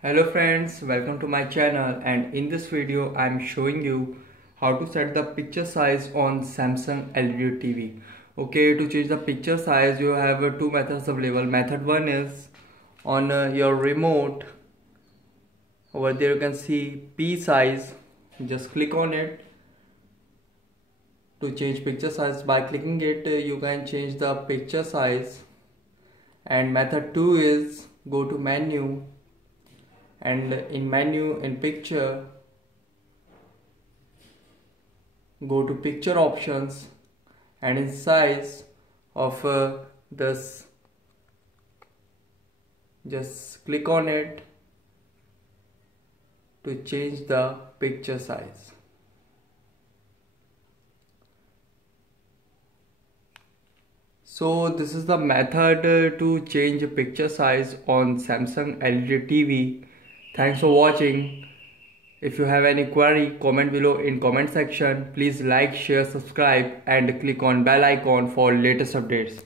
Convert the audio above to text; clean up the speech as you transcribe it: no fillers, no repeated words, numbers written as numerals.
Hello friends, welcome to my channel, and in this video I am showing you how to set the picture size on Samsung LED TV. Okay, to change the picture size you have two methods available. Method 1 is on your remote. Over there you can see P size. Just click on it to change picture size. By clicking it you can change the picture size. And method 2 is go to menu, and in menu in picture go to picture options, and in size of this just click on it to change the picture size. So this is the method to change picture size on Samsung LED TV. Thanks for watching. If you have any query, comment below in comment section. Please like, share, subscribe and click on bell icon for latest updates.